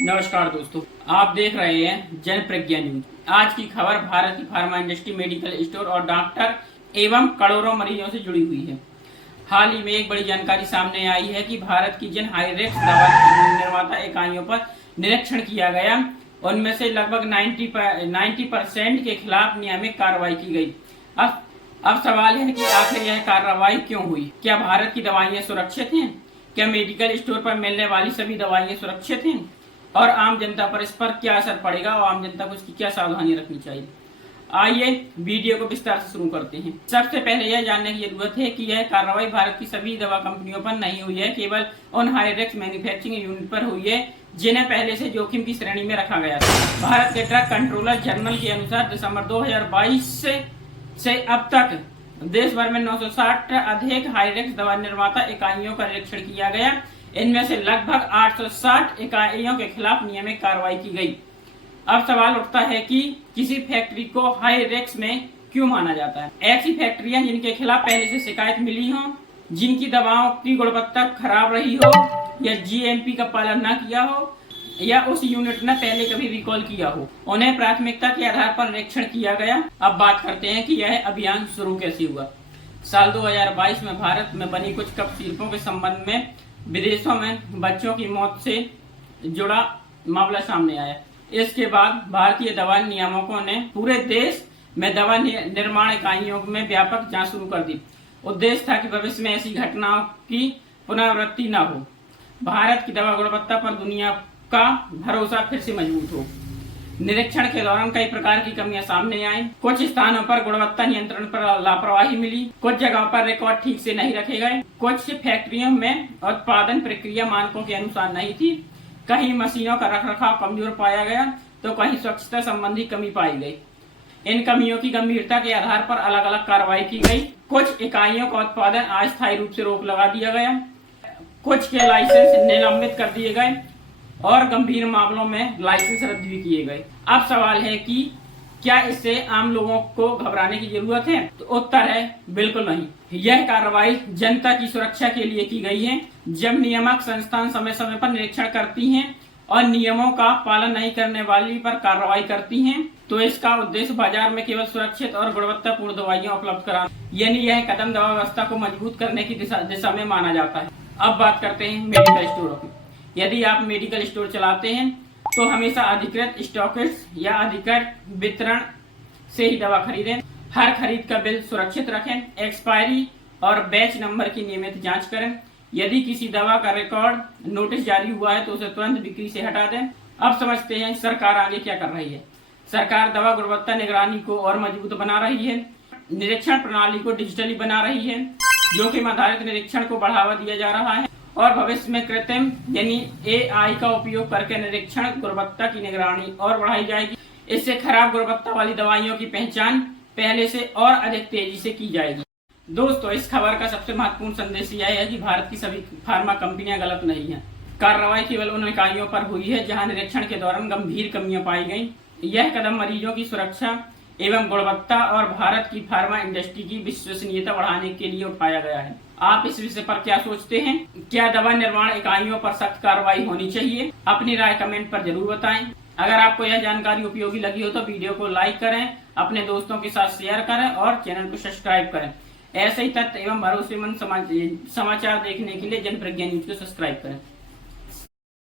नमस्कार दोस्तों, आप देख रहे हैं जन प्रज्ञा न्यूज। आज की खबर भारत की फार्मा इंडस्ट्री, मेडिकल स्टोर और डॉक्टर एवं करोड़ों मरीजों से जुड़ी हुई है। हाल ही में एक बड़ी जानकारी सामने आई है कि भारत की जिन हाईरेक्स दवा निर्माता इकाइयों पर निरीक्षण किया गया, उनमें से लगभग 90% के खिलाफ नियमित कार्रवाई की गई। अब सवाल है कि आखिर यह कार्रवाई क्यों हुई? क्या भारत की दवाइयां सुरक्षित हैं? क्या मेडिकल स्टोर पर मिलने वाली सभी दवाइयां सुरक्षित हैं? और आम जनता पर इस पर क्या असर पड़ेगा और आम जनता को इसकी क्या सावधानी रखनी चाहिए? आइए वीडियो को विस्तार से शुरू करते हैं। सबसे पहले यह जानने की जरूरत है कि यह कार्रवाई भारत की सभी दवा कंपनियों पर नहीं हुई है, केवल उन हाईरेक्स मैन्युफैक्चरिंग यूनिट पर हुई है जिन्हें पहले से जोखिम की श्रेणी में रखा गया था। भारत के ड्रग कंट्रोलर जनरल के अनुसार दिसंबर 2022 से अब तक देश भर में 960 अधिक हाईरेक्स दवा निर्माता इकाइयों का निरीक्षण किया गया। इनमें से लगभग 860 इकाइयों के खिलाफ नियमित कार्रवाई की गई। अब सवाल उठता है कि किसी फैक्ट्री को हाईरेक्स में क्यों माना जाता है? ऐसी फैक्ट्रियां जिनके खिलाफ पहले से शिकायत मिली हो, जिनकी दवाओं की गुणवत्ता खराब रही हो, या जीएमपी का पालन न किया हो, या उस यूनिट ने पहले कभी रिकॉल किया हो, उन्हें प्राथमिकता के आधार पर निरीक्षण किया गया। अब बात करते हैं कि यह अभियान शुरू कैसे हुआ। साल 2022 में भारत में बनी कुछ कफ सिरपों के संबंध में विदेशों में बच्चों की मौत से जुड़ा मामला सामने आया। इसके बाद भारतीय दवा नियामकों ने पूरे देश में दवा निर्माण इकाइयों में व्यापक जांच शुरू कर दी। उद्देश्य था कि भविष्य में ऐसी घटनाओं की पुनरावृत्ति न हो, भारत की दवा गुणवत्ता पर दुनिया का भरोसा फिर से मजबूत हो। निरीक्षण के दौरान कई प्रकार की कमियां सामने आई। कुछ स्थानों पर गुणवत्ता नियंत्रण पर लापरवाही मिली, कुछ जगहों पर रिकॉर्ड ठीक से नहीं रखे गए, कुछ फैक्ट्रियों में उत्पादन प्रक्रिया मानकों के अनुसार नहीं थी, कहीं मशीनों का रखरखाव कमजोर पाया गया तो कहीं स्वच्छता संबंधी कमी पाई गई। इन कमियों की गंभीरता के आधार पर अलग अलग कार्रवाई की गई। कुछ इकाइयों का उत्पादन अस्थायी रूप से रोक लगा दिया गया, कुछ के लाइसेंस निलंबित कर दिए गए और गंभीर मामलों में लाइसेंस रद्द भी किए गए। अब सवाल है कि क्या इससे आम लोगों को घबराने की जरूरत है? तो उत्तर है बिल्कुल नहीं। यह कार्रवाई जनता की सुरक्षा के लिए की गई है। जब नियामक संस्थान समय समय पर निरीक्षण करती हैं और नियमों का पालन नहीं करने वाली पर कार्रवाई करती हैं, तो इसका उद्देश्य बाजार में केवल सुरक्षित और गुणवत्तापूर्ण दवाइयां उपलब्ध कराना, यानी यह कदम दवा व्यवस्था को मजबूत करने की दिशा में माना जाता है। अब बात करते हैं मेडिकल स्टोरों की। यदि आप मेडिकल स्टोर चलाते हैं तो हमेशा अधिकृत स्टॉकिस्ट या अधिकृत वितरण से ही दवा खरीदें। हर खरीद का बिल सुरक्षित रखें। एक्सपायरी और बैच नंबर की नियमित जांच करें। यदि किसी दवा का रिकॉर्ड नोटिस जारी हुआ है तो उसे तुरंत बिक्री से हटा दें। अब समझते हैं सरकार आगे क्या कर रही है। सरकार दवा गुणवत्ता निगरानी को और मजबूत बना रही है, निरीक्षण प्रणाली को डिजिटली बना रही है, जोखिम आधारित निरीक्षण को बढ़ावा दिया जा रहा है और भविष्य में कृत्रिम यानी AI का उपयोग करके निरीक्षण गुणवत्ता की निगरानी और बढ़ाई जाएगी। इससे खराब गुणवत्ता वाली दवाइयों की पहचान पहले से और अधिक तेजी से की जाएगी। दोस्तों, इस खबर का सबसे महत्वपूर्ण संदेश यह है कि भारत की सभी फार्मा कंपनियां गलत नहीं हैं। कार्रवाई केवल उन इकाइयों पर हुई है जहां निरीक्षण के दौरान गंभीर कमियां पाई गई। यह कदम मरीजों की सुरक्षा एवं गुणवत्ता और भारत की फार्मा इंडस्ट्री की विश्वसनीयता बढ़ाने के लिए उठाया गया है। आप इस विषय पर क्या सोचते हैं? क्या दवा निर्माण इकाइयों पर सख्त कार्रवाई होनी चाहिए? अपनी राय कमेंट पर जरूर बताएं। अगर आपको यह जानकारी उपयोगी लगी हो तो वीडियो को लाइक करें, अपने दोस्तों के साथ शेयर करें और चैनल को सब्सक्राइब करें। ऐसे ही तथ्य एवं भरोसेमंद समाचार देखने के लिए जन प्रज्ञा न्यूज को सब्सक्राइब करें।